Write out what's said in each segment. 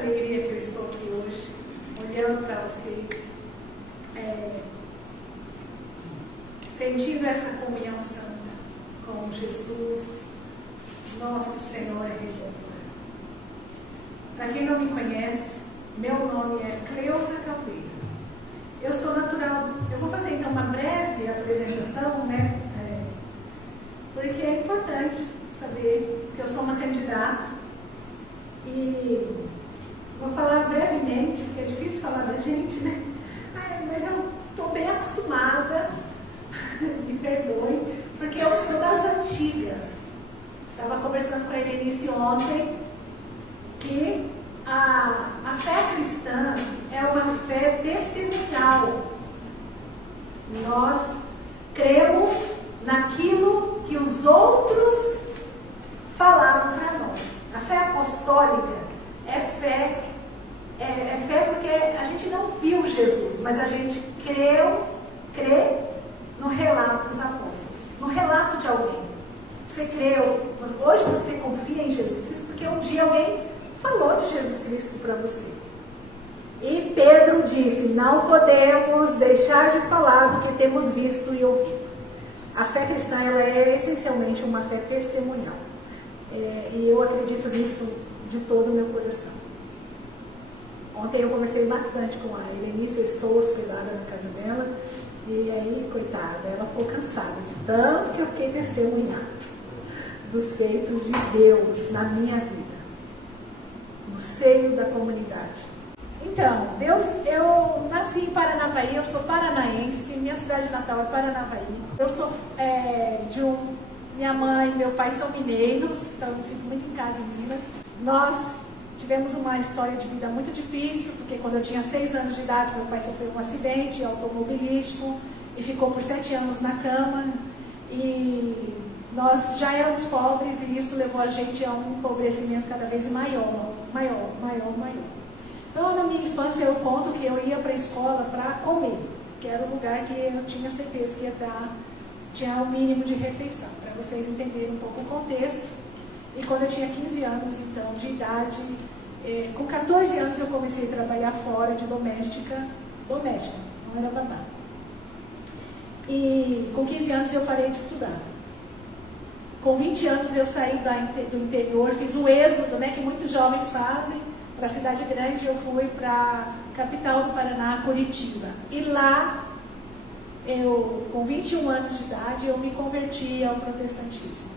alegria que eu estou aqui hoje, olhando para vocês, sentindo essa comunhão santa com Jesus, nosso Senhor e Redentor. Para quem não me conhece, meu nome é Cleusa Caldeira. Eu sou natural. Eu vou fazer então uma breve apresentação, né? Porque é importante saber que eu sou uma candidata e vou falar brevemente, que é difícil falar da gente, né? Mas eu estou bem acostumada, me perdoe, porque eu sou das antigas. Estava conversando com a Helenice ontem que a fé cristã é uma fé testemunhal. Nós cremos naquilo que os outros falaram para nós. A fé apostólica é fé porque a gente não viu Jesus, mas a gente crê no relato dos apóstolos, no relato de alguém. Você creu, hoje você confia em Jesus Cristo porque um dia alguém falou de Jesus Cristo para você. E Pedro disse: não podemos deixar de falar do que temos visto e ouvido. A fé cristã ela é essencialmente uma fé testemunhal. E eu acredito nisso de todo o meu coração. Ontem eu conversei bastante com a Helenice, eu estou hospedada na casa dela, e aí, coitada, ela ficou cansada de tanto que eu fiquei testemunhando dos feitos de Deus na minha vida, no seio da comunidade. Então, eu nasci em Paranavaí, eu sou paranaense, minha cidade natal é Paranavaí. Eu sou minha mãe e meu pai são mineiros, então eu me sinto muito em casa em Minas. Nós tivemos uma história de vida muito difícil, porque quando eu tinha 6 anos de idade, meu pai sofreu um acidente automobilístico e ficou por 7 anos na cama. E nós já éramos pobres e isso levou a gente a um empobrecimento cada vez maior. Então, na minha infância, eu conto que eu ia para a escola para comer, que era o lugar que eu tinha certeza que tinha o mínimo de refeição, para vocês entenderem um pouco o contexto. E quando eu tinha 15 anos, então, de idade, com 14 anos eu comecei a trabalhar fora de doméstica, não era babá. E com 15 anos eu parei de estudar. Com 20 anos eu saí do interior, fiz o êxodo, né, que muitos jovens fazem, para a cidade grande. Eu fui para a capital do Paraná, Curitiba. E lá, com 21 anos de idade, eu me converti ao protestantismo.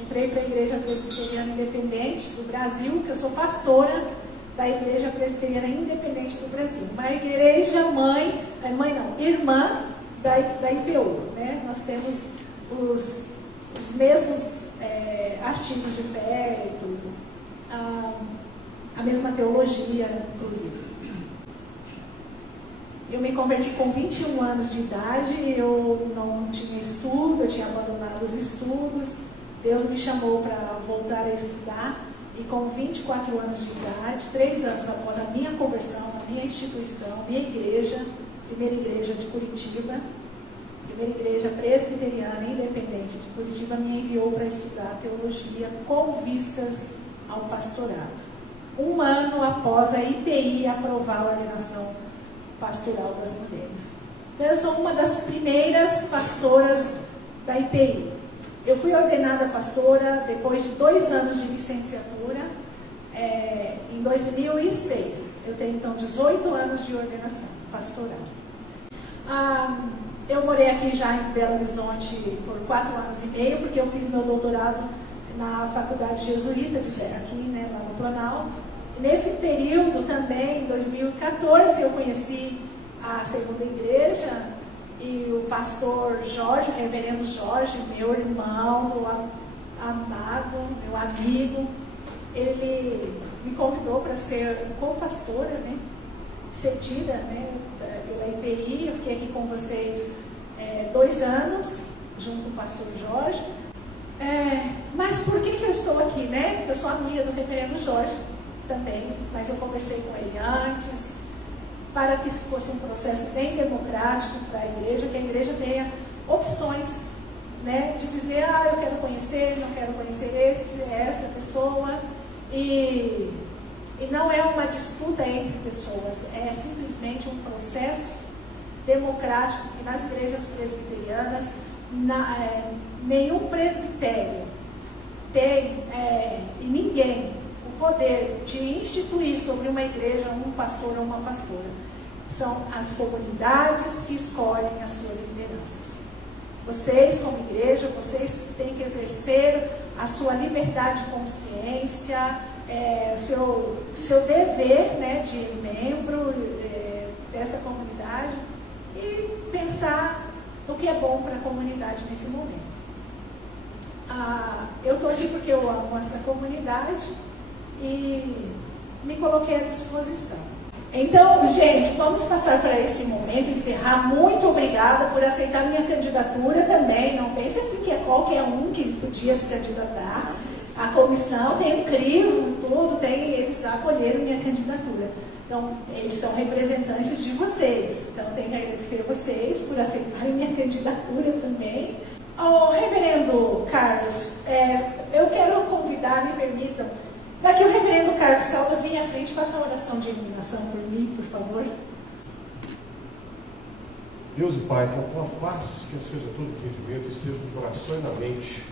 Entrei para a Igreja Presbiteriana Independente do Brasil, que eu sou pastora da Igreja Presbiteriana Independente do Brasil. Uma igreja irmã da IPU, né? Nós temos os mesmos artigos de fé e tudo, a mesma teologia, inclusive. Eu me converti com 21 anos de idade, eu não tinha estudo, eu tinha abandonado os estudos. Deus me chamou para voltar a estudar e com 24 anos de idade, 3 anos após a minha conversão, a minha instituição, a minha igreja, primeira igreja de Curitiba, primeira igreja presbiteriana independente de Curitiba, me enviou para estudar teologia com vistas ao pastorado. 1 ano após a IPI aprovar a ordenação pastoral das mulheres. Então, eu sou uma das primeiras pastoras da IPI. Eu fui ordenada pastora depois de 2 anos de licenciatura, em 2006. Eu tenho, então, 18 anos de ordenação pastoral. Eu morei aqui já em Belo Horizonte por 4 anos e meio, porque eu fiz meu doutorado na Faculdade Jesuíta de Fé, aqui, né, lá no Planalto. E nesse período também, em 2014, eu conheci a segunda igreja, e o pastor Jorge, o reverendo Jorge, meu irmão, amado, meu amigo, ele me convidou para ser co-pastora, né, cedida, né, pela IPI. Eu fiquei aqui com vocês 2 anos, junto com o pastor Jorge. Mas por que eu estou aqui, né? Eu sou amiga do reverendo Jorge também, mas eu conversei com ele antes, para que isso fosse um processo bem democrático para a igreja, que a igreja tenha opções, né, de dizer, eu quero conhecer, não quero conhecer esta pessoa, e E não é uma disputa entre pessoas, é simplesmente um processo democrático que nas igrejas presbiterianas, nenhum presbitério tem, e ninguém, o poder de instituir sobre uma igreja um pastor ou uma pastora. São as comunidades que escolhem as suas lideranças. Vocês, como igreja, vocês têm que exercer a sua liberdade de consciência, seu dever, né, de membro dessa comunidade, e pensar no que é bom para a comunidade nesse momento. Eu estou aqui porque eu amo essa comunidade e me coloquei à disposição. Então, gente, vamos passar para esse momento, encerrar. Muito obrigada por aceitar minha candidatura também. Não pense assim que é qualquer um que podia se candidatar. A comissão tem um crivo, tudo, eles acolheram minha candidatura. Então, eles são representantes de vocês. Então, tenho que agradecer a vocês por aceitarem minha candidatura também. Reverendo Carlos, eu quero convidar, me permitam, para que o reverendo Carlos Calda venha à frente e faça a oração de iluminação por mim, por favor. Deus e Pai, que a tua paz, que excede todo entendimento, esteja no coração e na mente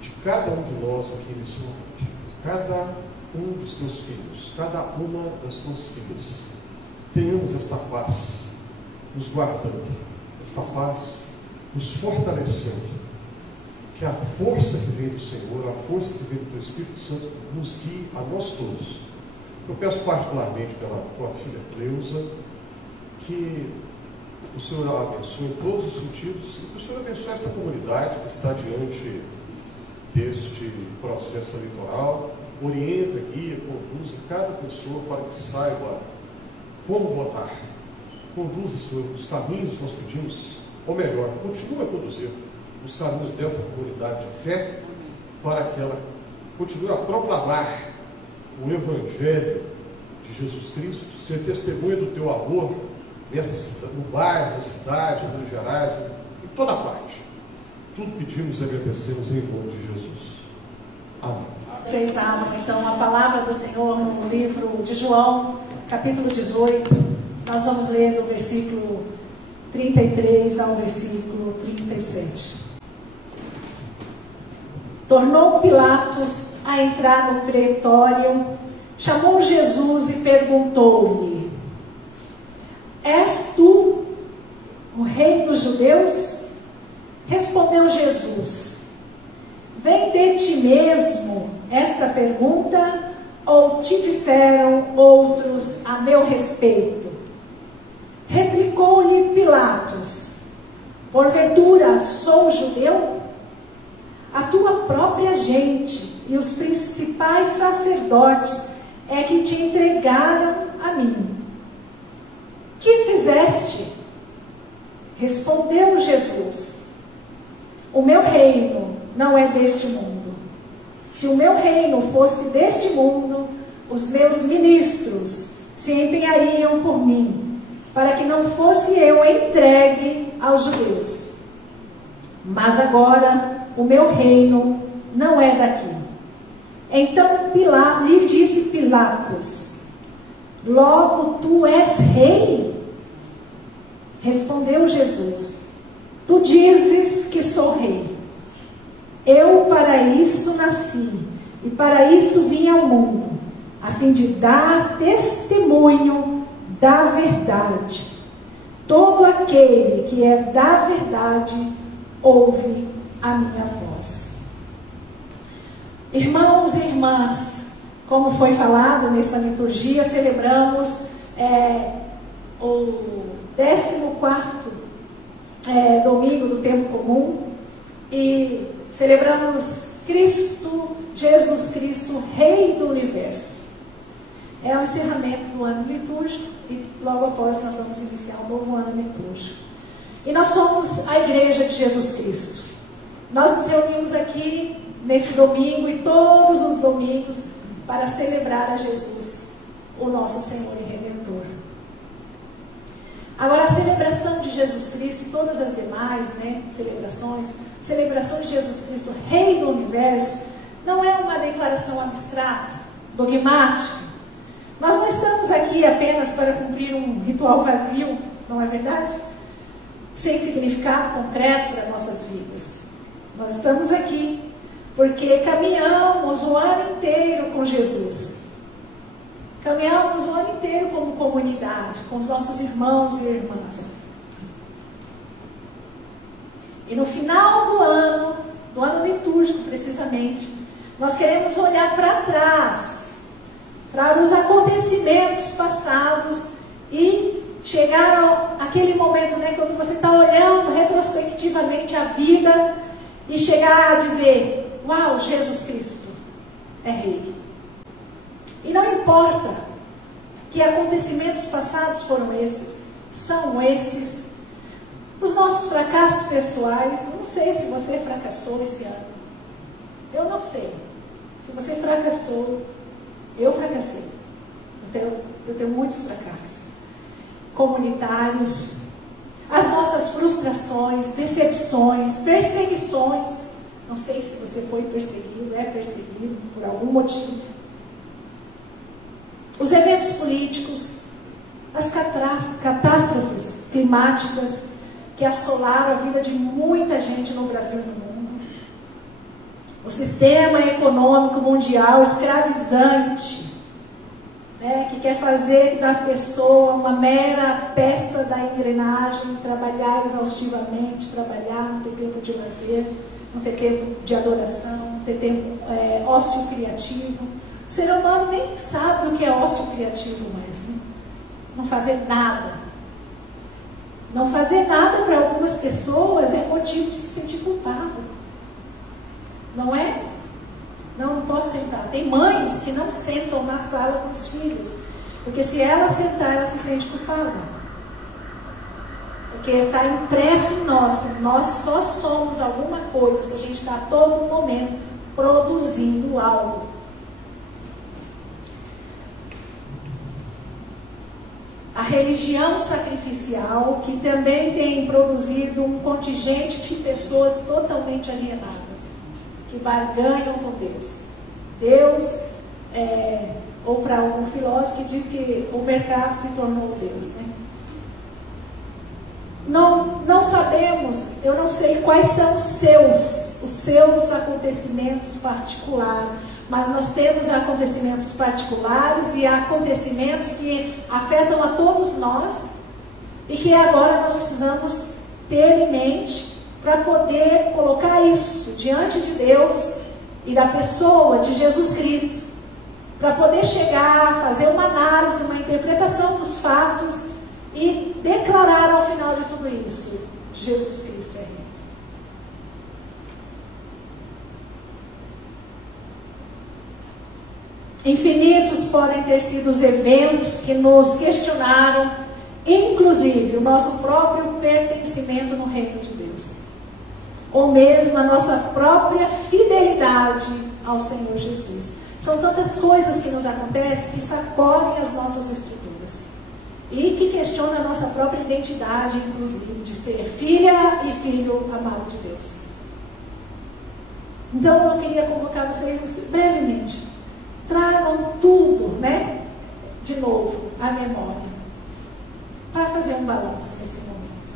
de cada um de nós aqui nesse momento. Cada um dos teus filhos, cada uma das tuas filhas, tenhamos esta paz nos guardando, esta paz nos fortalecendo, que a força que vem do Senhor, a força que vem do teu Espírito Santo nos guie a nós todos. Eu peço particularmente pela tua filha Cleusa, que o Senhor a abençoe em todos os sentidos, e que o Senhor abençoe esta comunidade que está diante deste processo eleitoral, orienta, guia, conduza cada pessoa para que saiba como votar. Conduza, Senhor, os caminhos que nós pedimos, ou melhor, continue a conduzir os caminhos desta comunidade de fé, para que ela continue a proclamar o Evangelho de Jesus Cristo, ser testemunha do teu amor no bairro, na cidade, em Minas Gerais, em toda parte. Tudo pedimos e agradecemos em nome de Jesus. Amém. Vocês abram então a palavra do Senhor no livro de João, capítulo 18. Nós vamos ler do versículo 33 ao versículo 37. Tornou Pilatos a entrar no pretório, chamou Jesus e perguntou-lhe: És tu o rei dos judeus? Respondeu Jesus: Vem de ti mesmo esta pergunta, ou te disseram outros a meu respeito? Replicou-lhe Pilatos: Porventura sou judeu? A tua própria gente e os principais sacerdotes é que te entregaram a mim. Que fizeste? Respondeu Jesus: O meu reino não é deste mundo. Se o meu reino fosse deste mundo, os meus ministros se empenhariam por mim, para que não fosse eu entregue aos judeus. Mas agora o meu reino não é daqui. Então lhe disse Pilatos: Logo tu és rei? Respondeu Jesus: Tu dizes que sou rei. Eu para isso nasci, e para isso vim ao mundo, a fim de dar testemunho da verdade. Todo aquele que é da verdade ouve a minha voz. Irmãos e irmãs, como foi falado nessa liturgia, celebramos o 14º domingo do tempo comum, e celebramos Cristo, Jesus Cristo, Rei do Universo. É o encerramento do ano litúrgico, e logo após nós vamos iniciar um novo ano litúrgico. E nós somos a Igreja de Jesus Cristo. Nós nos reunimos aqui nesse domingo e todos os domingos para celebrar a Jesus, o nosso Senhor e Redentor. Agora, a celebração de Jesus Cristo e todas as demais celebrações de Jesus Cristo, Rei do Universo, não é uma declaração abstrata, dogmática, Nós não estamos aqui apenas para cumprir um ritual vazio, não é verdade? Sem significado concreto para nossas vidas. Nós estamos aqui porque caminhamos o ano inteiro com Jesus. Caminhamos o ano inteiro como comunidade, com os nossos irmãos e irmãs. E no final do ano litúrgico precisamente, nós queremos olhar para trás, para os acontecimentos passados e chegar àquele momento, né, quando você está olhando retrospectivamente a vida e chegar a dizer: uau, Jesus Cristo é Rei. E não importa que acontecimentos passados foram esses, são esses. Os nossos fracassos pessoais, não sei se você fracassou esse ano. Eu não sei. Se você fracassou, eu fracassei. Eu tenho muitos fracassos. Comunitários, as nossas frustrações, decepções, perseguições. Não sei se você foi perseguido, é perseguido por algum motivo. Os eventos políticos, as catástrofes climáticas que assolaram a vida de muita gente no Brasil e no mundo. O sistema econômico mundial escravizante, né, que quer fazer da pessoa uma mera peça da engrenagem, trabalhar exaustivamente, trabalhar, não ter tempo de lazer, não ter tempo de adoração, não ter tempo ócio criativo. O ser humano nem sabe o que é ócio criativo mais, né? Não fazer nada. Não fazer nada para algumas pessoas é motivo de se sentir culpado. Não é? Não posso sentar. Tem mães que não sentam na sala com os filhos, porque se ela sentar, ela se sente culpada. Porque está impresso em nós que nós só somos alguma coisa se a gente está a todo momento produzindo algo. A religião sacrificial, que também tem produzido um contingente de pessoas totalmente alienadas, que barganham com Deus. Deus, ou para algum filósofo que diz que o mercado se tornou Deus, né? Não sabemos, eu não sei quais são os seus acontecimentos particulares, mas nós temos acontecimentos particulares e acontecimentos que afetam a todos nós e que agora nós precisamos ter em mente para poder colocar isso diante de Deus e da pessoa de Jesus Cristo, para poder chegar a fazer uma análise, uma interpretação dos fatos e declarar ao final de tudo isso: Jesus Cristo é Rei. Infinitos podem ter sido os eventos que nos questionaram, inclusive o nosso próprio pertencimento no reino de Deus, ou mesmo a nossa própria fidelidade ao Senhor Jesus. São tantas coisas que nos acontecem que sacodem as nossas estruturas e que questionam a nossa própria identidade, inclusive, de ser filha e filho amado de Deus. Então eu queria convocar vocês brevemente. Tragam tudo, né, de novo, à memória, para fazer um balanço nesse momento.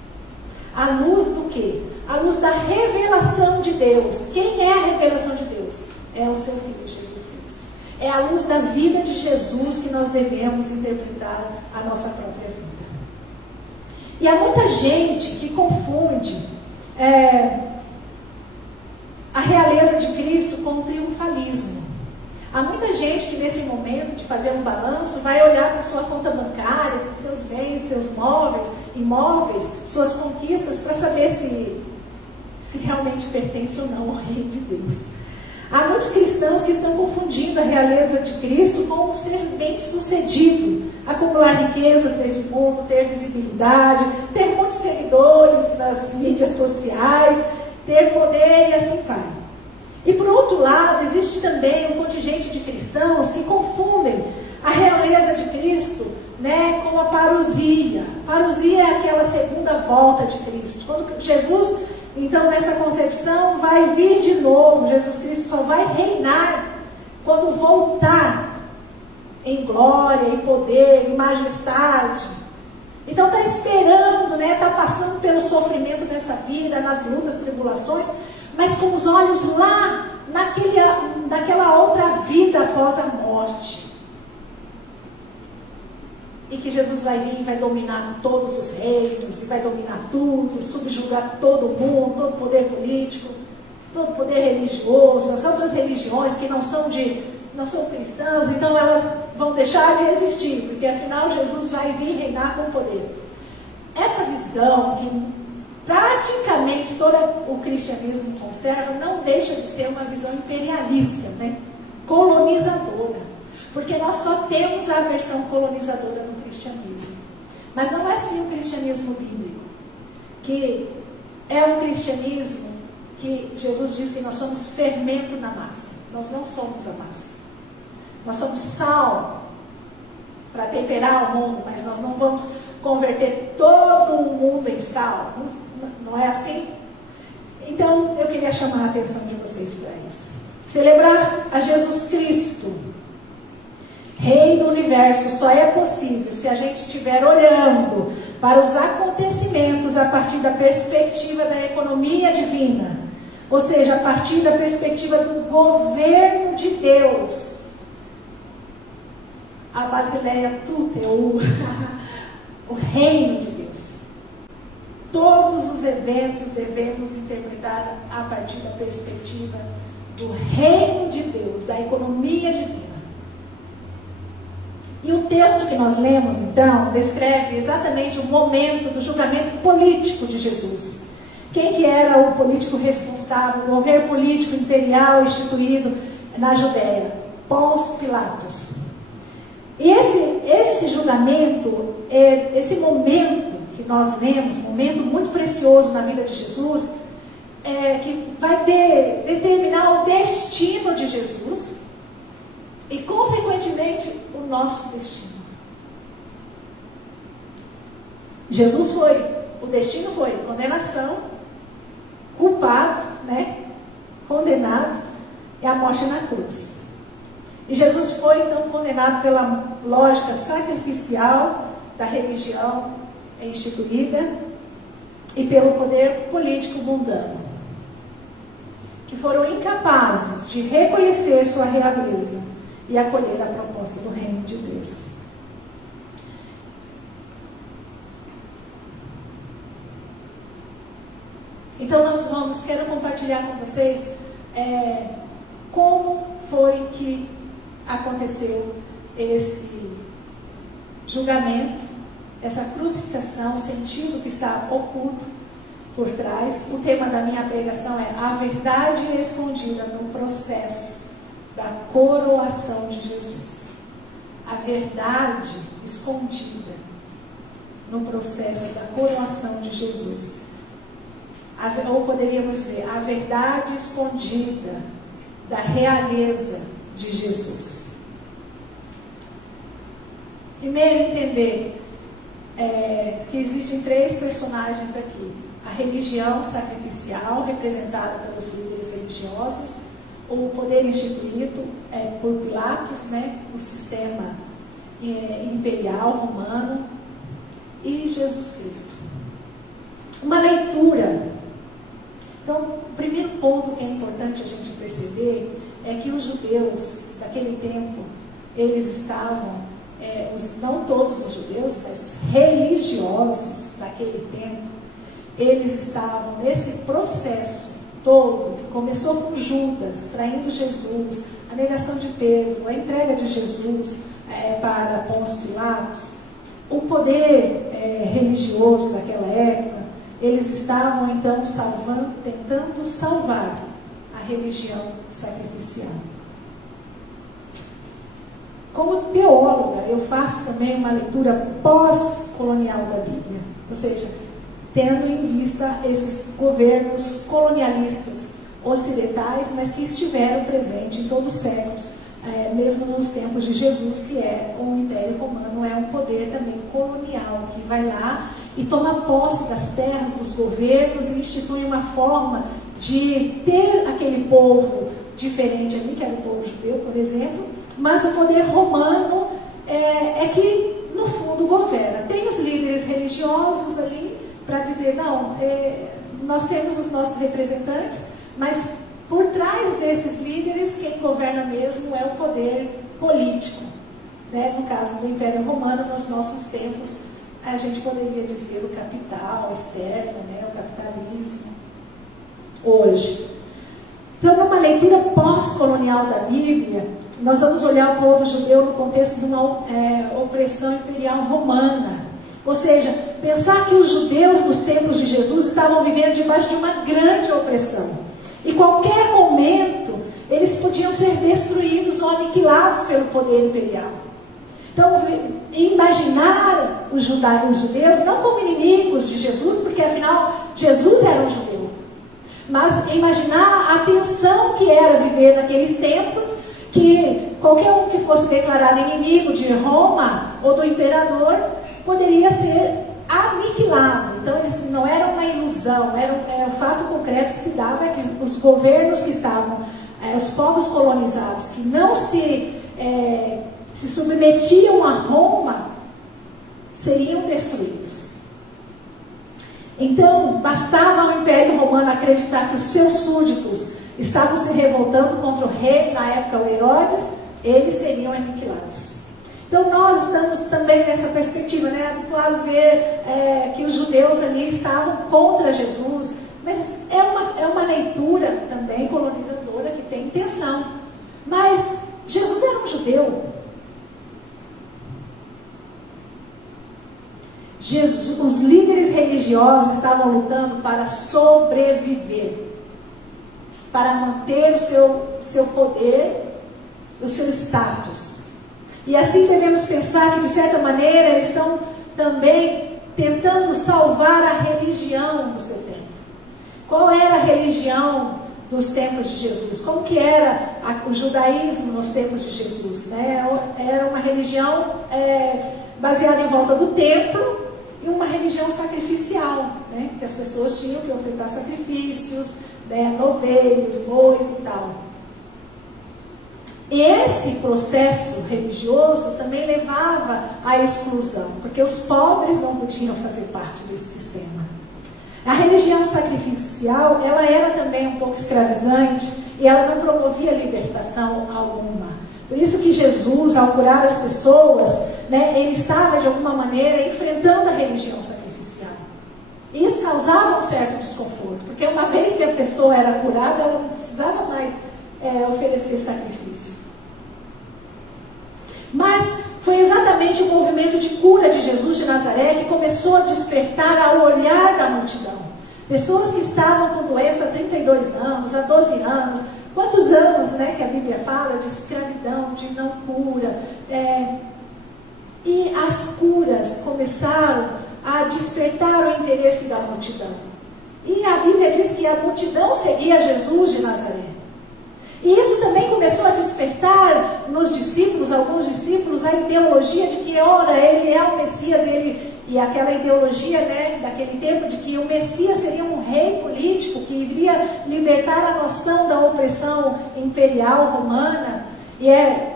À luz do quê? À luz da revelação de Deus. Quem é a revelação de Deus? É o seu Filho, Jesus Cristo. É à luz da vida de Jesus que nós devemos interpretar a nossa própria vida. E há muita gente que confunde a realeza de Cristo com o triunfalismo. Há muita gente que nesse momento de fazer um balanço vai olhar para a sua conta bancária, para os seus bens, seus móveis, imóveis, suas conquistas, para saber se realmente pertence ou não ao reino de Deus. Há muitos cristãos que estão confundindo a realeza de Cristo com ser bem-sucedido, acumular riquezas nesse mundo, ter visibilidade, ter muitos seguidores nas mídias sociais, ter poder e assim vai. E por outro lado, existe também um contingente de cristãos que confundem a realeza de Cristo, né, com a parousia. Parousia é aquela segunda volta de Cristo. Quando Jesus, então, nessa concepção, vai vir de novo, Jesus Cristo só vai reinar quando voltar em glória, em poder, em majestade. Então está esperando, né? Está passando pelo sofrimento dessa vida, nas lutas, tribulações, mas com os olhos lá, naquela outra vida após a morte. E que Jesus vai vir e vai dominar todos os reinos, e vai dominar tudo, subjugar todo mundo, todo o poder político, todo o poder religioso, as outras religiões que não são cristãs, então elas vão deixar de existir, porque afinal Jesus vai vir reinar com poder. Essa visão que praticamente todo o cristianismo conserva não deixa de ser uma visão imperialista, né? Colonizadora, porque nós só temos a versão colonizadora no cristianismo, mas não é assim o cristianismo bíblico, que é um cristianismo que Jesus diz que nós somos fermento na massa. Nós não somos a massa. Nós somos sal para temperar o mundo, mas nós não vamos converter todo o mundo em sal. Não é assim? Então, eu queria chamar a atenção de vocês para isso. Celebrar a Jesus Cristo, Rei do Universo, só é possível se a gente estiver olhando para os acontecimentos a partir da perspectiva da economia divina. Ou seja, a partir da perspectiva do governo de Deus. A Basileia Tuteu, o reino de Deus. Todos os eventos devemos interpretar a partir da perspectiva do reino de Deus, da economia divina. E o texto que nós lemos, então, descreve exatamente o momento do julgamento político de Jesus. Quem que era o político responsável, o governo político imperial instituído na Judéia? Pôncio Pilatos. E esse julgamento, esse momento que nós lemos, um momento muito precioso na vida de Jesus, que vai determinar o destino de Jesus e, consequentemente, o nosso destino. O destino foi condenação, culpado, né? Condenado, e a morte na cruz. E Jesus foi, então, condenado pela lógica sacrificial da religião instituída e pelo poder político mundano, que foram incapazes de reconhecer sua realeza e acolher a proposta do reino de Deus. Então quero compartilhar com vocês como foi que aconteceu esse julgamento, essa crucificação, o sentido que está oculto por trás. O tema da minha pregação é a verdade escondida no processo da coroação de Jesus. A verdade escondida no processo da coroação de Jesus. Ou poderíamos dizer, a verdade escondida da realeza de Jesus. Primeiro, entender que existem três personagens aqui. A religião sacrificial, representada pelos líderes religiosos, o poder instituído por Pilatos, né, o sistema imperial romano, e Jesus Cristo. Uma leitura. Então, o primeiro ponto que é importante a gente perceber é que os judeus daquele tempo, eles estavam, não todos os judeus, mas os religiosos daquele tempo, eles estavam nesse processo todo, que começou com Judas traindo Jesus, a negação de Pedro, a entrega de Jesus para Pôncio Pilatos. O poder religioso daquela época, eles estavam então tentando salvar a religião sacrificial. Como teóloga, eu faço também uma leitura pós-colonial da Bíblia, ou seja, tendo em vista esses governos colonialistas ocidentais, mas que estiveram presentes em todos os séculos, mesmo nos tempos de Jesus, que o Império Romano é um poder também colonial, que vai lá e toma posse das terras dos governos e institui uma forma de ter aquele povo diferente ali, que era o povo judeu, por exemplo, mas o poder romano é que, no fundo, governa. Tem os líderes religiosos ali para dizer, não, nós temos os nossos representantes, mas por trás desses líderes, quem governa mesmo é o poder político. Né? No caso do Império Romano, nos nossos tempos, a gente poderia dizer o capital externo, né? O capitalismo. Hoje. Então, numa leitura pós-colonial da Bíblia, nós vamos olhar o povo judeu no contexto de uma opressão imperial romana. Ou seja, pensar que os judeus nos tempos de Jesus estavam vivendo debaixo de uma grande opressão. E qualquer momento, eles podiam ser destruídos ou aniquilados pelo poder imperial. Então, imaginar os judeus não como inimigos de Jesus, porque afinal, Jesus era um judeu. Mas imaginar a tensão que era viver naqueles tempos, que qualquer um que fosse declarado inimigo de Roma ou do imperador, poderia ser aniquilado. Então, não era uma ilusão, era um fato concreto que se dava, que os governos que estavam, os povos colonizados, que não se submetiam a Roma, seriam destruídos. Então, bastava ao Império Romano acreditar que os seus súditos estavam se revoltando contra o rei, na época o Herodes, eles seriam aniquilados. Então, nós estamos também nessa perspectiva, né? Habituados a ver que os judeus ali estavam contra Jesus, mas é uma leitura também colonizadora que tem intenção. Mas Jesus era um judeu. Os líderes religiosos estavam lutando para sobreviver, para manter o seu poder, o seu status. E assim devemos pensar que, de certa maneira, eles estão também tentando salvar a religião do seu tempo. Qual era a religião dos tempos de Jesus? Como que era o judaísmo nos tempos de Jesus? Né? Era uma religião baseada em volta do templo, e uma religião sacrificial, né? Que as pessoas tinham que ofertar sacrifícios, né? Novelhos, bois e tal. E esse processo religioso também levava à exclusão, porque os pobres não podiam fazer parte desse sistema. A religião sacrificial, ela era também um pouco escravizante e ela não promovia libertação alguma. Por isso que Jesus, ao curar as pessoas, né, ele estava de alguma maneira enfrentando a religião sacrificial. E isso causava um certo desconforto, porque uma vez que a pessoa era curada, ela não precisava mais oferecer sacrifício. Mas foi exatamente o movimento de cura de Jesus de Nazaré que começou a despertar ao olhar da multidão. Pessoas que estavam com doença há 32 anos, há 12 anos, quantos anos, né, que a Bíblia fala de escravidão, de não cura. E as curas começaram a despertar o interesse da multidão. E a Bíblia diz que a multidão seguia Jesus de Nazaré. E isso também começou a despertar nos discípulos, alguns discípulos, a ideologia de que, ora, ele é o Messias, e aquela ideologia, né, daquele tempo de que o Messias seria um rei político que iria libertar a noção da opressão imperial romana. E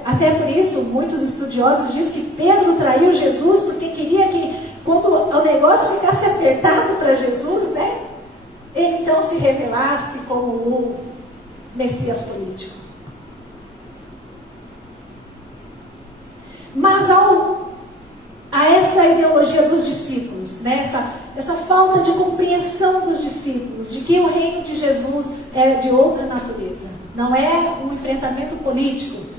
até por isso, muitos estudiosos dizem que Pedro traiu Jesus porque queria que, quando o negócio ficasse apertado para Jesus, né, ele então se revelasse como o Messias político. Mas a essa ideologia dos discípulos, né, essa falta de compreensão dos discípulos, de que o reino de Jesus é de outra natureza, não é um enfrentamento político.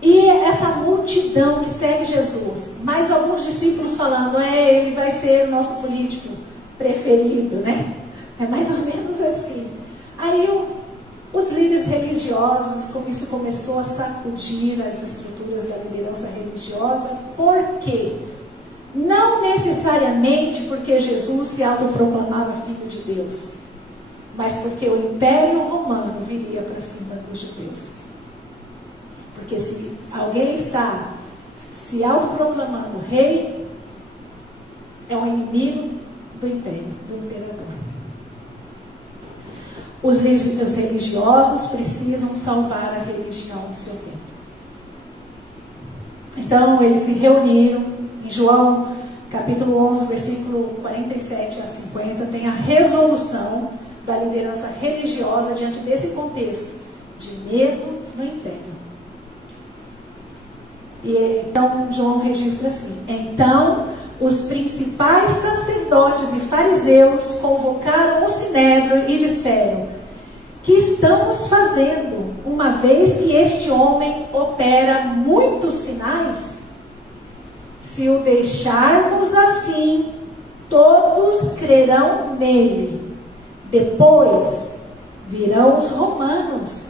E essa multidão que segue Jesus, mais alguns discípulos falando, ele vai ser o nosso político preferido, né? É mais ou menos assim. Aí os líderes religiosos, como isso começou a sacudir as estruturas da liderança religiosa. Por quê? Não necessariamente porque Jesus se autoproclamava filho de Deus, mas porque o Império Romano viria para cima dos judeus. Porque se alguém está se autoproclamando rei, é um inimigo do império, do imperador. Os religiosos precisam salvar a religião do seu tempo. Então eles se reuniram. Em João capítulo 11, versículo 47 a 50, tem a resolução da liderança religiosa diante desse contexto de medo no império. E então João registra assim: então os principais sacerdotes e fariseus convocaram o sinédrio e disseram: que estamos fazendo, uma vez que este homem opera muitos sinais? Se o deixarmos assim, todos crerão nele. Depois virão os romanos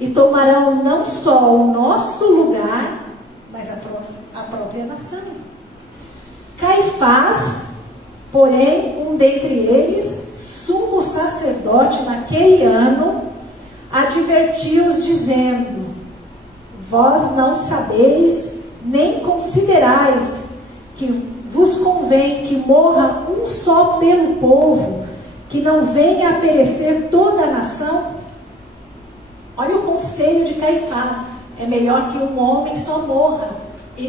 e tomarão não só o nosso lugar, mas a própria nação. Caifás, porém, um dentre eles, sumo sacerdote naquele ano, advertiu-os dizendo: vós não sabeis, nem considerais que vos convém que morra um só pelo povo, que não venha a perecer toda a nação? Olha o conselho de Caifás: é melhor que um homem só morra, e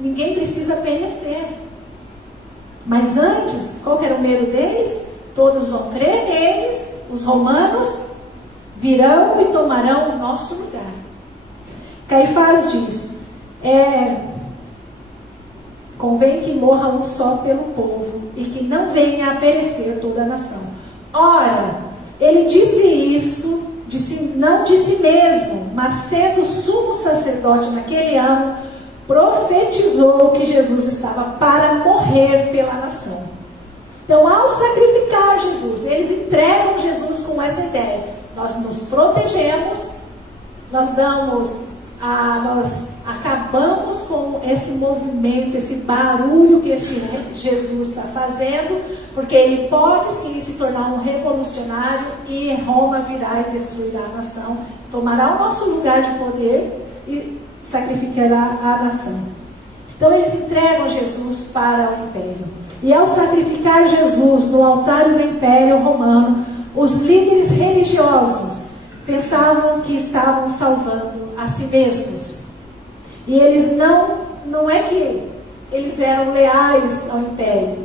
ninguém precisa perecer. Mas antes, qual que era o medo deles? Todos vão crer neles, os romanos virão e tomarão o nosso lugar. Caifás diz: convém que morra um só pelo povo, e que não venha a perecer toda a nação. Ora, ele disse isso, não de si mesmo, mas sendo sumo sacerdote naquele ano, profetizou que Jesus estava para morrer pela nação. Então, ao sacrificar Jesus, eles entregam Jesus com essa ideia: nós nos protegemos, nós acabamos com esse movimento, esse barulho que esse Jesus está fazendo, porque ele pode sim se tornar um revolucionário e Roma virá e destruirá a nação, tomará o nosso lugar de poder e sacrificará a nação. Então eles entregam Jesus para o império. E ao sacrificar Jesus no altar do império romano, os líderes religiosos pensavam que estavam salvando a si mesmos. E eles não é que eles eram leais ao império.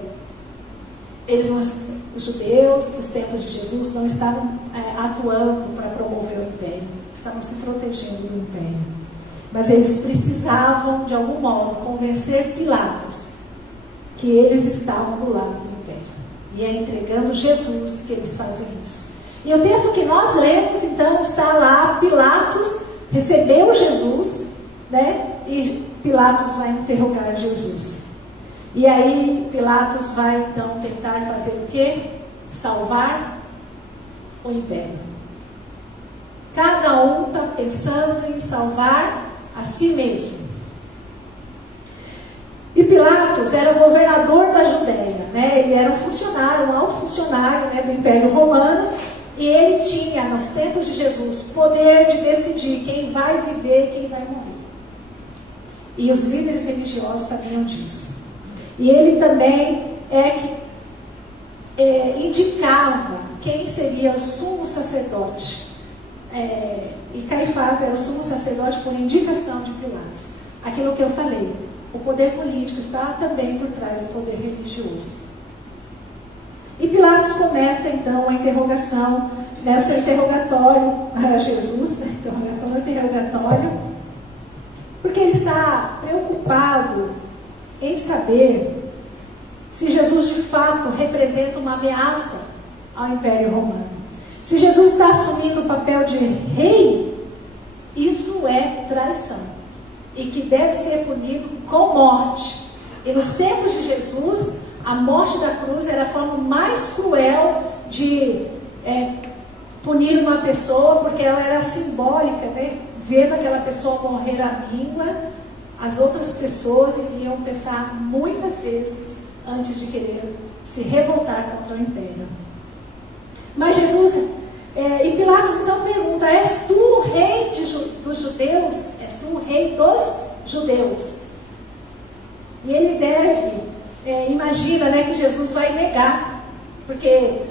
Os judeus dos tempos de Jesus não estavam atuando para promover o império, estavam se protegendo do império. Mas eles precisavam, de algum modo, convencer Pilatos que eles estavam do lado do império. E é entregando Jesus que eles fazem isso. E o texto que nós lemos, então, está lá: Pilatos recebeu Jesus, né? E Pilatos vai interrogar Jesus. E aí Pilatos vai, então, tentar fazer o quê? Salvar o império. Cada um está pensando em salvar a si mesmo. E Pilatos era o governador da Judéia, né? Ele era um funcionário, um alto funcionário, né, do Império Romano, e ele tinha, nos tempos de Jesus, poder de decidir quem vai viver e quem vai morrer. E os líderes religiosos sabiam disso. E ele também indicava quem seria o sumo sacerdote. E Caifás era o sumo sacerdote por indicação de Pilatos. Aquilo que eu falei, o poder político está também por trás do poder religioso. E Pilatos começa então a interrogação, né, o seu interrogatório a Jesus, né, interrogação no interrogatório, porque ele está preocupado em saber se Jesus de fato representa uma ameaça ao Império Romano. Se Jesus está assumindo o papel de rei, isso é traição, e que deve ser punido com morte. E nos tempos de Jesus, a morte da cruz era a forma mais cruel de punir uma pessoa, porque ela era simbólica, né? Vendo aquela pessoa morrer à míngua, as outras pessoas iriam pensar muitas vezes antes de querer se revoltar contra o império. Mas Jesus, e Pilatos então pergunta: és tu o rei dos judeus? És tu o rei dos judeus? E ele imagina, né, que Jesus vai negar, porque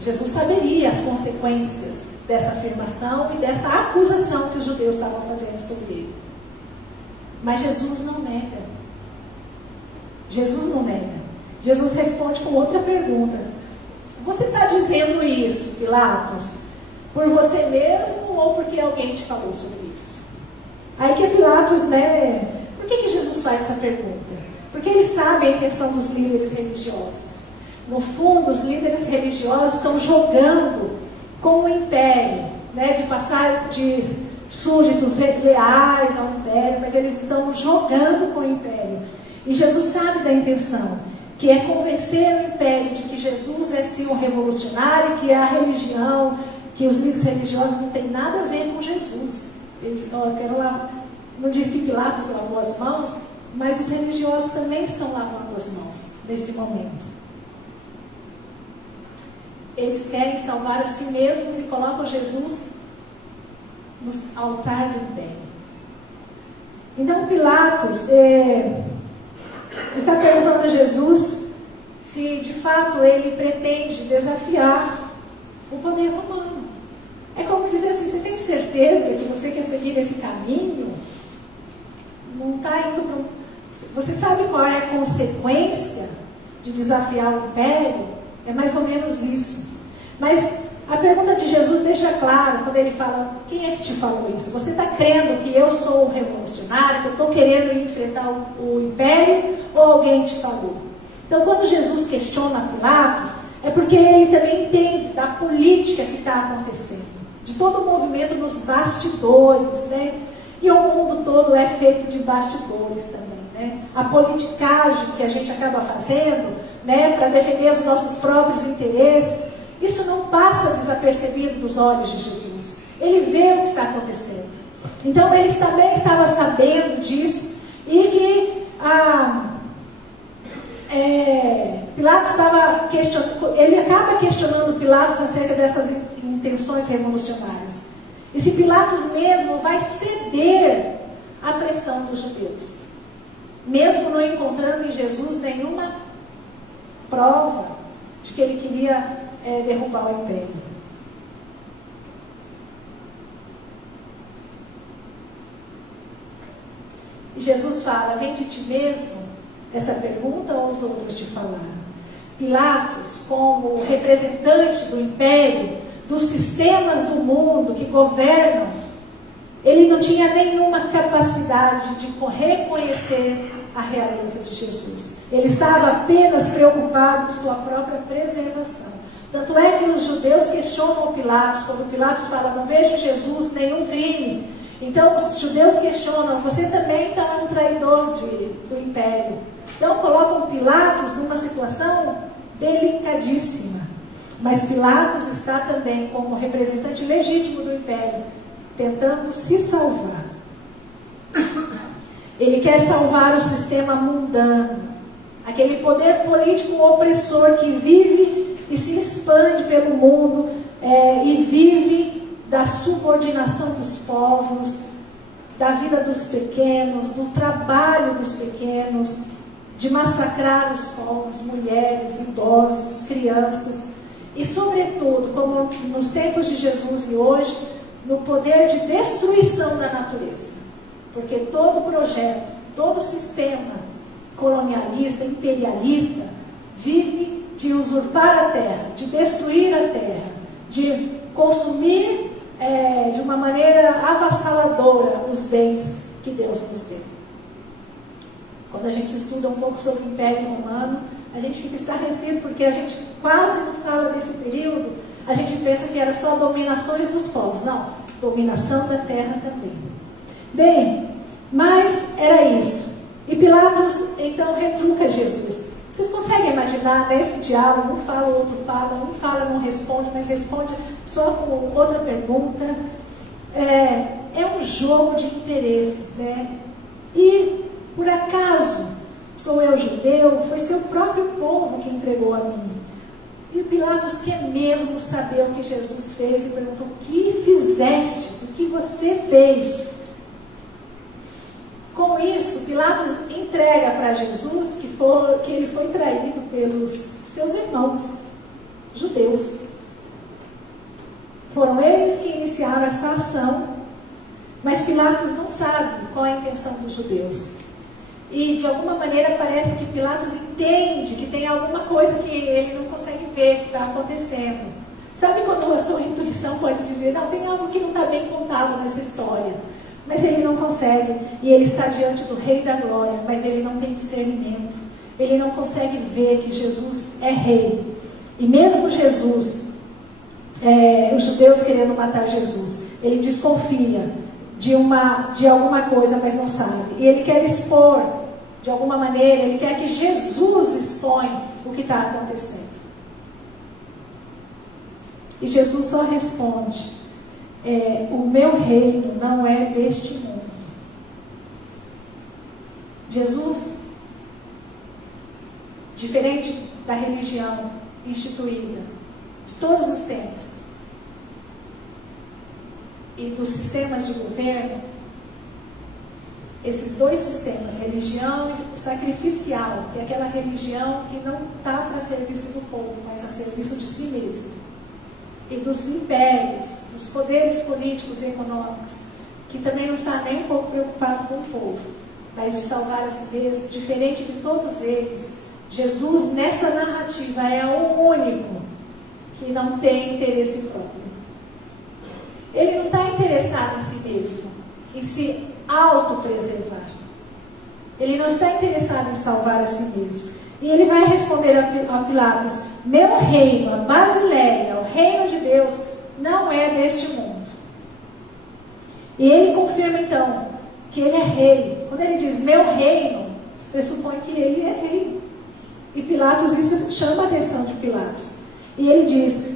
Jesus saberia as consequências dessa afirmação e dessa acusação que os judeus estavam fazendo sobre ele. Mas Jesus não nega. Jesus não nega. Jesus responde com outra pergunta. Você está dizendo isso, Pilatos, por você mesmo ou porque alguém te falou sobre isso? Aí que Pilatos, por que Jesus faz essa pergunta? Porque ele sabe a intenção dos líderes religiosos. No fundo, os líderes religiosos estão jogando com o império, de passar de súditos leais ao império, mas eles estão jogando com o império. E Jesus sabe da intenção, que é convencer o império de que Jesus é sim um revolucionário, que a religião, que os líderes religiosos não tem nada a ver com Jesus. Eles quero lá, não diz que Pilatos lavou as mãos, mas os religiosos também estão lavando as mãos nesse momento. Eles querem salvar a si mesmos e colocam Jesus no altar do império. Então Pilatos está perguntando a Jesus se de fato ele pretende desafiar o poder romano. É como dizer assim, você tem certeza que você quer seguir esse caminho? Não está indo para um... Você sabe qual é a consequência de desafiar o império? É mais ou menos isso. Mas a pergunta de Jesus deixa claro, quando ele fala, quem é que te falou isso? Você está crendo que eu sou um revolucionário, que eu estou querendo enfrentar o império, ou alguém te falou? Então, quando Jesus questiona Pilatos, é porque ele também entende da política que está acontecendo, de todo o movimento nos bastidores, E o mundo todo é feito de bastidores também, A politicagem que a gente acaba fazendo, para defender os nossos próprios interesses, isso não passa desapercebido dos olhos de Jesus. Ele vê o que está acontecendo. Então, ele também estava sabendo disso e que Pilatos estava questionando, ele acaba questionando Pilatos acerca dessas intenções revolucionárias. E se Pilatos mesmo vai ceder à pressão dos judeus, mesmo não encontrando em Jesus nenhuma prova de que ele queria derrubar o império. E Jesus fala, vem de ti mesmo essa pergunta ou os outros te falaram? Pilatos, como representante do império, dos sistemas do mundo que governam, ele não tinha nenhuma capacidade de reconhecer a realeza de Jesus. Ele estava apenas preocupado com sua própria preservação. Tanto é que os judeus questionam Pilatos, quando Pilatos fala, não vejo em Jesus nenhum crime. Então os judeus questionam, você também está um traidor do império. Então colocam Pilatos numa situação delicadíssima. Mas Pilatos está também como representante legítimo do império, tentando se salvar. Ele quer salvar o sistema mundano, aquele poder político opressor que vive e se expande pelo mundo e vive da subordinação dos povos, da vida dos pequenos, do trabalho dos pequenos, de massacrar os povos, mulheres, idosos, crianças, e sobretudo, como nos tempos de Jesus e hoje, no poder de destruição da natureza. Porque todo projeto, todo sistema colonialista, imperialista, vive de usurpar a terra, de destruir a terra, de consumir de uma maneira avassaladora os bens que Deus nos deu. Quando a gente estuda um pouco sobre o Império Romano, a gente fica estarrecido, porque a gente quase não fala desse período, a gente pensa que era só dominações dos povos. Não, dominação da terra também. Bem, mas era isso. E Pilatos, então, retruca Jesus. Vocês conseguem imaginar nesse diálogo, um fala, o outro fala, um fala, não responde, mas responde só com outra pergunta. É um jogo de interesses, E, por acaso, sou eu judeu? Foi seu próprio povo que entregou a mim. E Pilatos quer mesmo saber o que Jesus fez e perguntou, o que fizestes? O que você fez? Com isso, Pilatos entrega para Jesus que ele foi traído pelos seus irmãos judeus. Foram eles que iniciaram essa ação, Mas Pilatos não sabe qual é a intenção dos judeus. E de alguma maneira parece que Pilatos entende que tem alguma coisa que ele não consegue ver que está acontecendo. Sabe quando a sua intuição pode dizer, não, tem algo que não está bem contado nessa história. Mas ele não consegue. E ele está diante do Rei da Glória, mas ele não tem discernimento. Ele não consegue ver que Jesus é rei. E mesmo Jesus, os judeus querendo matar Jesus, ele desconfia de alguma coisa, mas não sabe. E ele quer expor, de alguma maneira, ele quer que Jesus exponha o que está acontecendo. E Jesus só responde, o meu reino não é deste mundo. Jesus, diferente da religião instituída de todos os tempos e dos sistemas de governo, esses dois sistemas, religião e sacrificial, que é aquela religião que não está para serviço do povo, mas a serviço de si mesmo, e dos impérios, dos poderes políticos e econômicos, que também não está nem um pouco preocupado com o povo, mas de salvar a si mesmo, diferente de todos eles. Jesus, nessa narrativa, é o único que não tem interesse próprio. Ele não está interessado em si mesmo, em se autopreservar. Ele não está interessado em salvar a si mesmo. E ele vai responder a Pilatos, meu reino, a Basileia, o reino de Deus, não é deste mundo. E ele confirma então que ele é rei. Quando ele diz meu reino, pressupõe que ele é rei. E Pilatos, isso chama a atenção de Pilatos. E ele diz,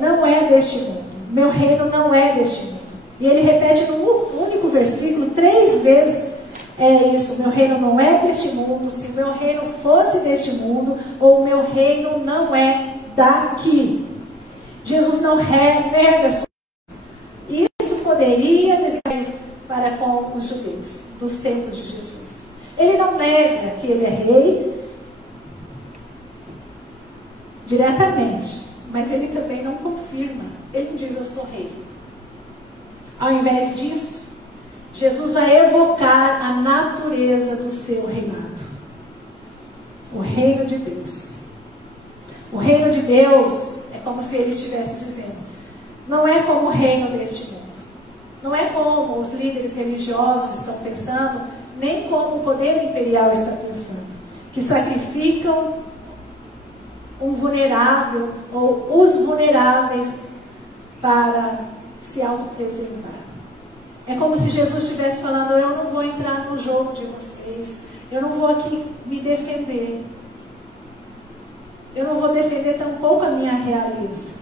não é deste mundo. Meu reino não é deste mundo. E ele repete no único versículo 3 vezes isso. Meu reino não é deste mundo. Se meu reino fosse deste mundo, ou meu reino não é daqui. Jesus não nega sua. Isso poderia desenvolver para com os judeus dos tempos de Jesus. Ele não nega que ele é rei diretamente, mas ele também não confirma. Ele diz, eu sou rei. Ao invés disso, Jesus vai evocar a natureza do seu reinado. O reino de Deus. O reino de Deus é como se ele estivesse dizendo, não é como o reino deste mundo. Não é como os líderes religiosos estão pensando, nem como o poder imperial está pensando, que sacrificam um vulnerável ou os vulneráveis para se autopreservar. É como se Jesus estivesse falando, eu não vou entrar no jogo de vocês, eu não vou aqui me defender, eu não vou defender tampouco a minha realeza,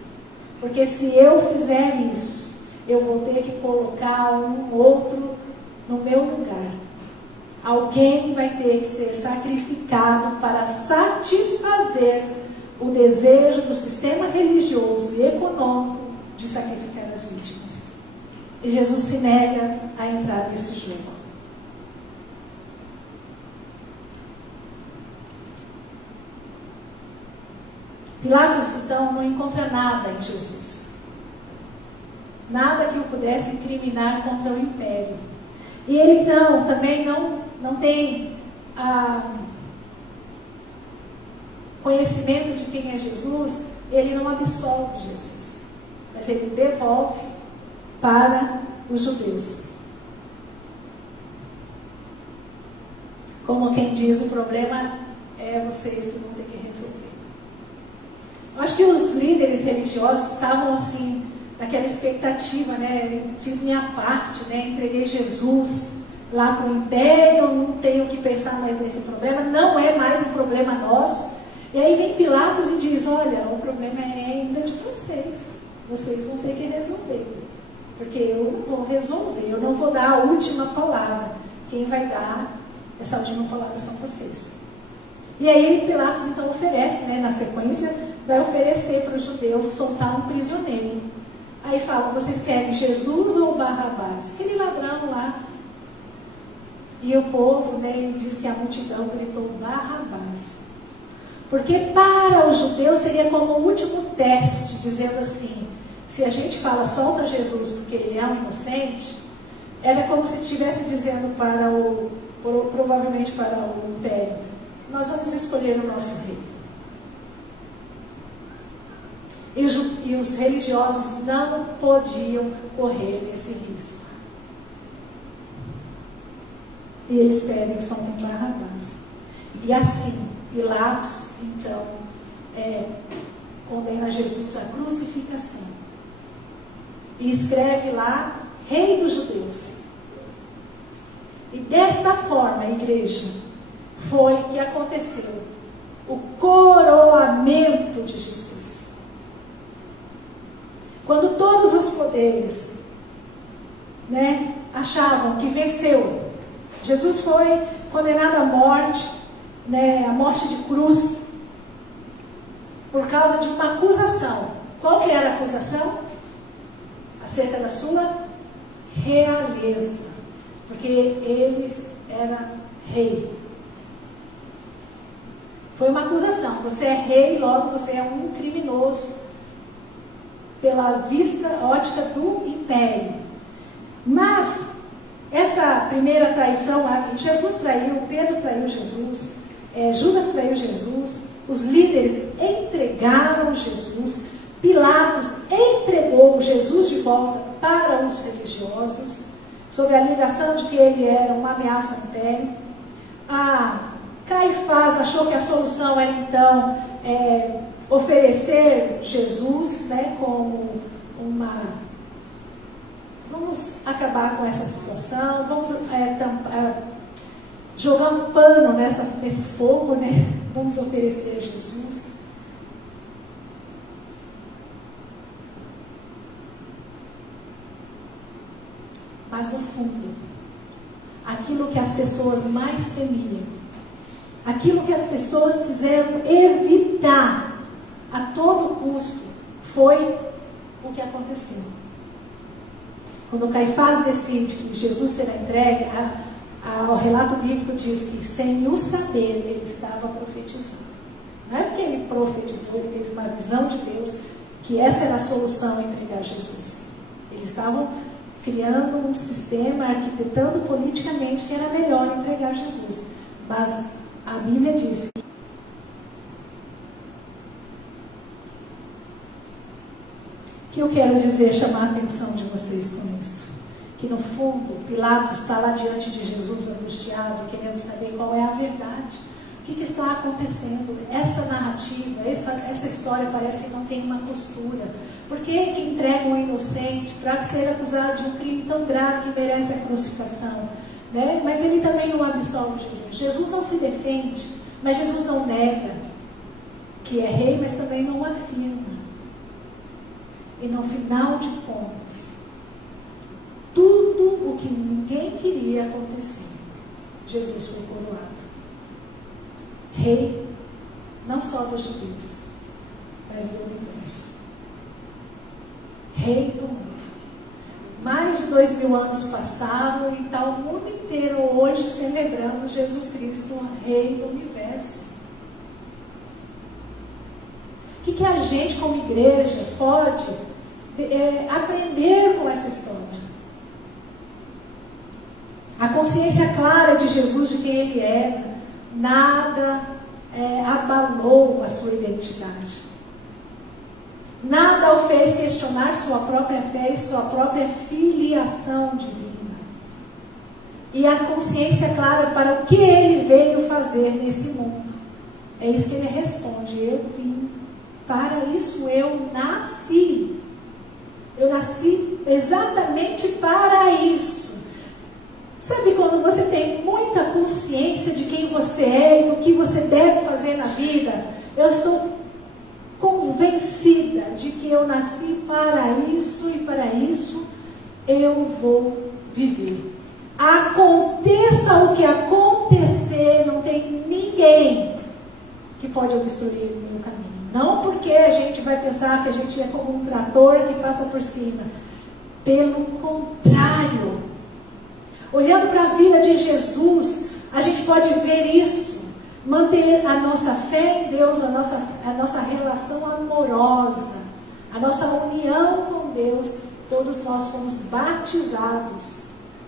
porque se eu fizer isso, eu vou ter que colocar um outro no meu lugar. Alguém vai ter que ser sacrificado para satisfazer o desejo do sistema religioso e econômico de sacrificar as vítimas. E Jesus se nega a entrar nesse jogo. Pilatos, então, não encontra nada em Jesus. Nada que o pudesse incriminar contra o império. E ele, então, também não tem conhecimento de quem é Jesus, ele não absolve Jesus, mas ele devolve para os judeus. Como quem diz, o problema é vocês que vão ter que resolver. Eu acho que os líderes religiosos estavam assim, naquela expectativa, né? Fiz minha parte, né? Entreguei Jesus lá para o império, não tenho que pensar mais nesse problema, não é mais um problema nosso. E aí vem Pilatos e diz, olha, o problema é ainda de vocês. Vocês vão ter que resolver. Porque eu não vou resolver, eu não vou dar a última palavra. Quem vai dar essa última palavra são vocês. E aí Pilatos então oferece, né, na sequência, vai oferecer para os judeus soltar um prisioneiro. Aí fala, vocês querem Jesus ou Barrabás? Aquele ladrão lá. E o povo, né, diz que a multidão gritou Barrabás. Porque para os judeus seria como o último teste, dizendo assim, se a gente fala solta Jesus porque ele é um inocente, era como se estivesse dizendo provavelmente para o império: nós vamos escolher o nosso rei. E os religiosos não podiam correr esse risco. E eles pedem soltem Barrabás. E assim, Pilatos, então, condena Jesus à crucificação. E escreve lá, Rei dos Judeus. E desta forma, igreja, foi que aconteceu o coroamento de Jesus. Quando todos os poderes, achavam que venceu, Jesus foi condenado à morte, a morte de cruz, por causa de uma acusação. Qual que era a acusação? Acerca da sua realeza, porque eles eram rei. Foi uma acusação: você é rei, logo você é um criminoso, pela vista ótica do império. Mas essa primeira traição, Jesus traiu, Pedro traiu Jesus, Judas traiu Jesus, os líderes entregaram Jesus, Pilatos entregou Jesus de volta para os religiosos, sob a alegação de que ele era uma ameaça ao império. Caifás achou que a solução era então oferecer Jesus, como vamos acabar com essa situação, vamos jogar um pano nesse fogo, vamos oferecer Jesus. Mas no fundo, aquilo que as pessoas mais temiam, aquilo que as pessoas quiseram evitar a todo custo, foi o que aconteceu. Quando Caifás decide que Jesus será entregue, o relato bíblico diz que, sem o saber, ele estava profetizando. Não é porque ele profetizou, ele teve uma visão de Deus, que essa era a solução a entregar Jesus. Eles estavam criando um sistema, arquitetando politicamente que era melhor entregar Jesus. Mas a Bíblia diz que eu quero dizer, chamar a atenção de vocês com isso. Que no fundo, Pilatos está lá diante de Jesus angustiado, querendo saber qual é a verdade. O que está acontecendo? Essa narrativa, essa história parece que não tem uma costura. Por que entregam o inocente para ser acusado de um crime tão grave que merece a crucificação? Mas ele também não absolve Jesus. Jesus não se defende, mas Jesus não nega que é rei, mas também não afirma. E no final de contas, tudo o que ninguém queria acontecer, Jesus foi coroado. Rei, não só dos judeus, mas do universo. Rei do mundo. Mais de 2000 anos passaram e está o mundo inteiro hoje celebrando Jesus Cristo, o Rei do universo. O que a gente, como igreja, pode aprender com essa história? A consciência clara de Jesus, de quem ele era, nada abalou a sua identidade. Nada o fez questionar sua própria fé e sua própria filiação divina. E a consciência clara para o que ele veio fazer nesse mundo. É isso que ele responde: eu vim, para isso eu nasci. Eu nasci exatamente para isso. Sabe quando você tem muita consciência de quem você é e do que você deve fazer na vida? Eu estou convencida de que eu nasci para isso e para isso eu vou viver. Aconteça o que acontecer, não tem ninguém que pode obstruir o meu caminho. Não porque a gente vai pensar que a gente é como um trator que passa por cima. Pelo contrário. Olhando para a vida de Jesus, a gente pode ver isso. Manter a nossa fé em Deus, a nossa relação amorosa, a nossa união com Deus. Todos nós fomos batizados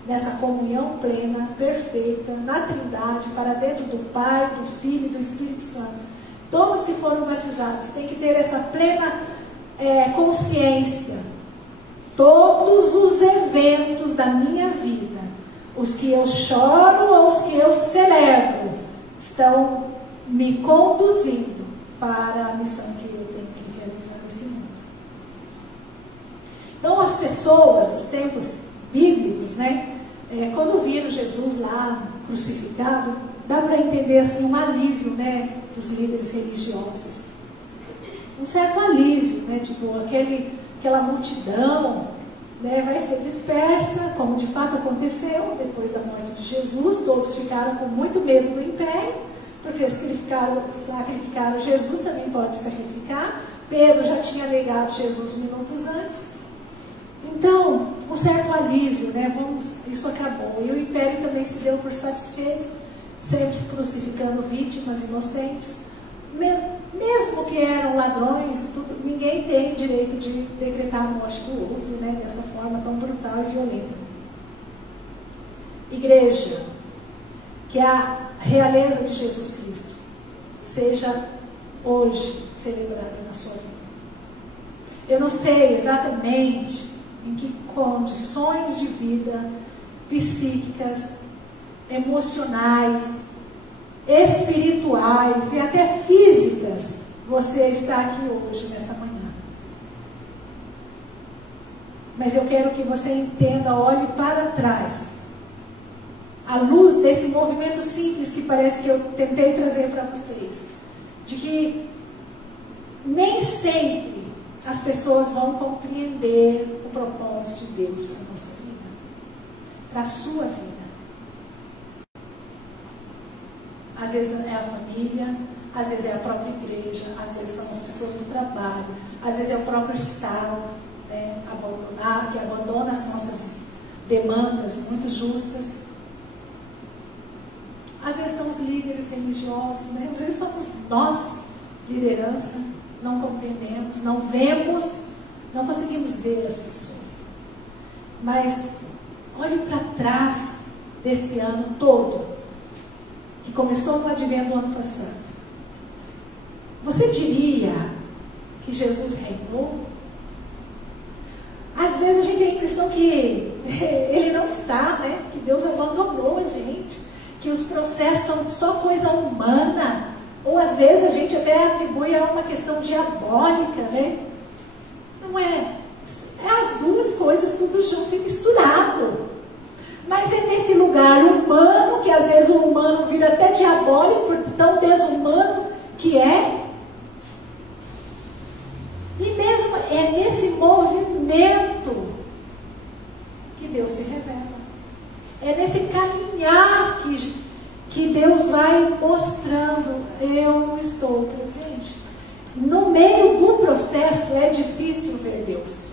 nessa comunhão plena, perfeita, na Trindade, para dentro do Pai, do Filho e do Espírito Santo. Todos que foram batizados têm que ter essa plena consciência. Todos os eventos da minha vida, os que eu choro ou os que eu celebro, estão me conduzindo para a missão que eu tenho que realizar nesse mundo. Então, as pessoas dos tempos bíblicos, né, quando viram Jesus lá crucificado, dá para entender assim um alívio, né, dos líderes religiosos. Um certo alívio, né, tipo aquela multidão, né, vai ser dispersa, como de fato aconteceu depois da morte de Jesus. Todos ficaram com muito medo do império, porque sacrificaram Jesus, também pode sacrificar. Pedro já tinha negado Jesus minutos antes. Então, um certo alívio, né? Isso acabou. E o império também se deu por satisfeito, sempre crucificando vítimas inocentes. Mesmo que eram ladrões, ninguém tem direito de decretar a morte do outro, né? Dessa forma tão brutal e violenta. Igreja, que a realeza de Jesus Cristo seja hoje celebrada na sua vida. Eu não sei exatamente em que condições de vida psíquicas, emocionais, espirituais e até físicas você está aqui hoje, nessa manhã. Mas eu quero que você entenda, olhe para trás, à luz desse movimento simples que parece que eu tentei trazer para vocês, de que nem sempre as pessoas vão compreender o propósito de Deus para a nossa vida, para a sua vida. Às vezes é a família, às vezes é a própria igreja, às vezes são as pessoas do trabalho, às vezes é o próprio Estado, né, que abandona as nossas demandas muito justas. Às vezes são os líderes religiosos, né? Às vezes somos nós, liderança, não compreendemos, não vemos, não conseguimos ver as pessoas. Mas olhe para trás desse ano todo, que começou no advento do ano passado. Você diria que Jesus reinou? Às vezes a gente tem a impressão que ele não está, né? Que Deus abandonou a gente, que os processos são só coisa humana, ou às vezes a gente até atribui a uma questão diabólica, né? Não é. É as duas coisas tudo junto e misturado. Mas é nesse lugar humano, que às vezes o humano vira até diabólico, por tão desumano que é. E mesmo é nesse movimento que Deus se revela. É nesse caminhar que Deus vai mostrando, eu estou presente. No meio do processo é difícil ver Deus.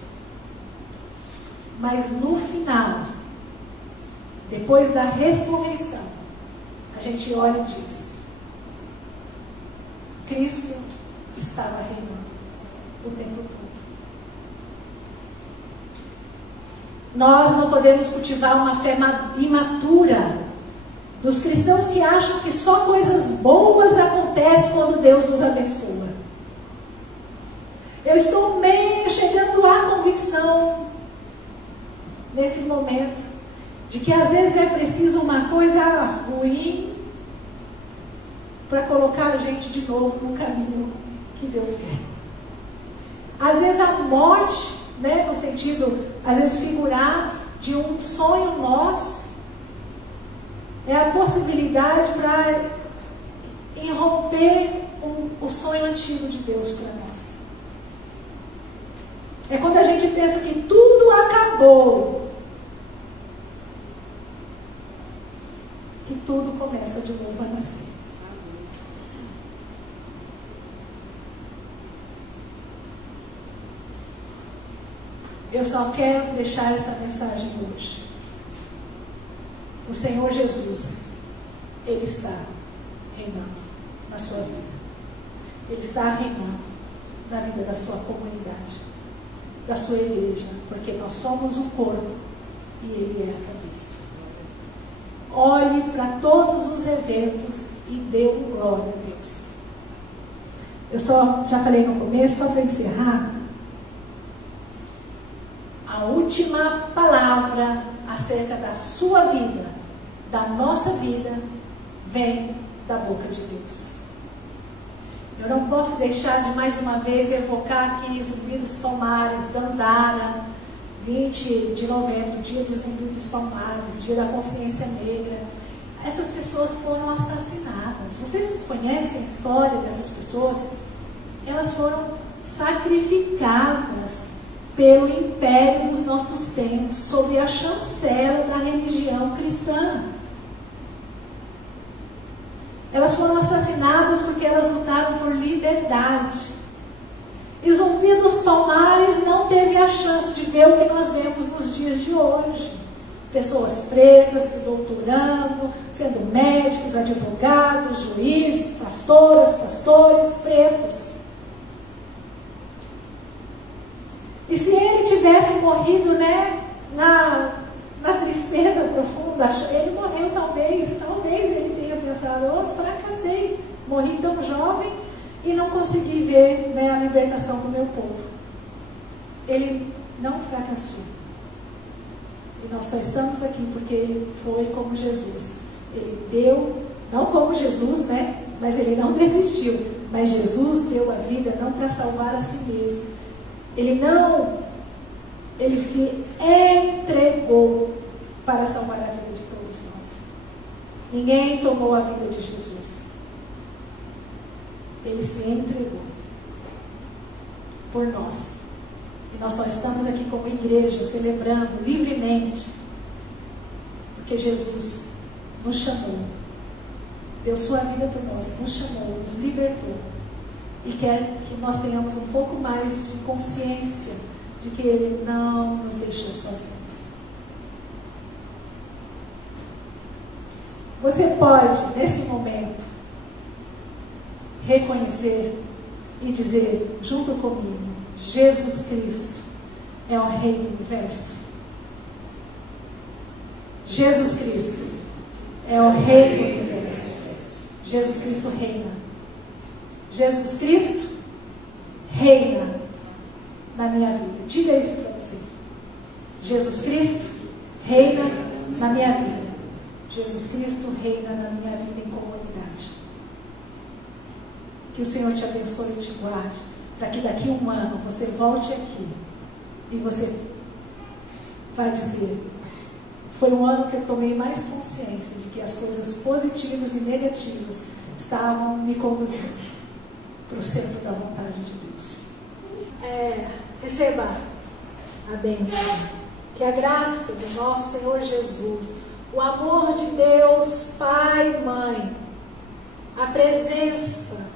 Mas no final, depois da ressurreição, a gente olha e diz: Cristo estava reinando o tempo todo. Nós não podemos cultivar uma fé imatura dos cristãos que acham que só coisas boas acontecem quando Deus nos abençoa. Eu estou meio chegando à convicção, nesse momento, de que às vezes é preciso uma coisa ruim para colocar a gente de novo no caminho que Deus quer. Às vezes a morte, né, no sentido, às vezes figurado, de um sonho nosso, é a possibilidade para irromper o sonho antigo de Deus para nós. É quando a gente pensa que tudo acabou, que tudo começa de novo a nascer. Eu só quero deixar essa mensagem hoje. O Senhor Jesus, Ele está reinando na sua vida. Ele está reinando na vida da sua comunidade, da sua igreja, porque nós somos o corpo e Ele é a cabeça. olhe para todos os eventos e dê glória a Deus. Eu já falei no começo, só para encerrar, a última palavra acerca da sua vida, da nossa vida, vem da boca de Deus. Eu não posso deixar de mais uma vez evocar aqui Zumbi dos Palmares, Dandara, 20 de novembro, dia de Zumbi dos Palmares, dia da consciência negra. Essas pessoas foram assassinadas. Vocês conhecem a história dessas pessoas? Elas foram sacrificadas pelo império dos nossos tempos, sob a chancela da religião cristã. Elas foram assassinadas porque elas lutaram por liberdade. E Zumbi dos Palmares não teve a chance de ver o que nós vemos nos dias de hoje. Pessoas pretas se doutorando, sendo médicos, advogados, juízes, pastoras, pastores pretos. E se ele tivesse morrido, na tristeza profunda, ele morreu talvez ele tenha pensado, fracassei, morri tão jovem e não consegui ver a libertação do meu povo. Ele não fracassou. E nós só estamos aqui porque ele foi como Jesus. Ele deu, não como Jesus, mas ele não desistiu. Mas Jesus deu a vida não para salvar a si mesmo. Ele se entregou para salvar a vida de todos nós. Ninguém tomou a vida de Jesus. Ele se entregou por nós. E nós só estamos aqui como igreja, celebrando livremente, porque Jesus nos chamou, deu sua vida por nós, nos chamou, nos libertou, e quer que nós tenhamos um pouco mais de consciência de que Ele não nos deixou sozinhos. Você pode, nesse momento, reconhecer e dizer, junto comigo, Jesus Cristo é o Rei do Universo. Jesus Cristo é o Rei do Universo. Jesus Cristo reina. Jesus Cristo reina na minha vida. Diga isso para você. Jesus Cristo reina na minha vida. Jesus Cristo reina na minha vida em comunidade. Que o Senhor te abençoe e te guarde, para que daqui a um ano você volte aqui e você vai dizer, foi um ano que eu tomei mais consciência de que as coisas positivas e negativas estavam me conduzindo para o centro da vontade de Deus. Receba a bênção. Que a graça do nosso Senhor Jesus, o amor de Deus, Pai e Mãe, a presença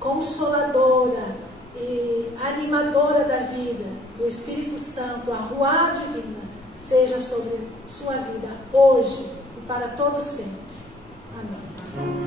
consoladora e animadora da vida do Espírito Santo, a Ruá divina, seja sobre sua vida hoje e para todo sempre. Amém.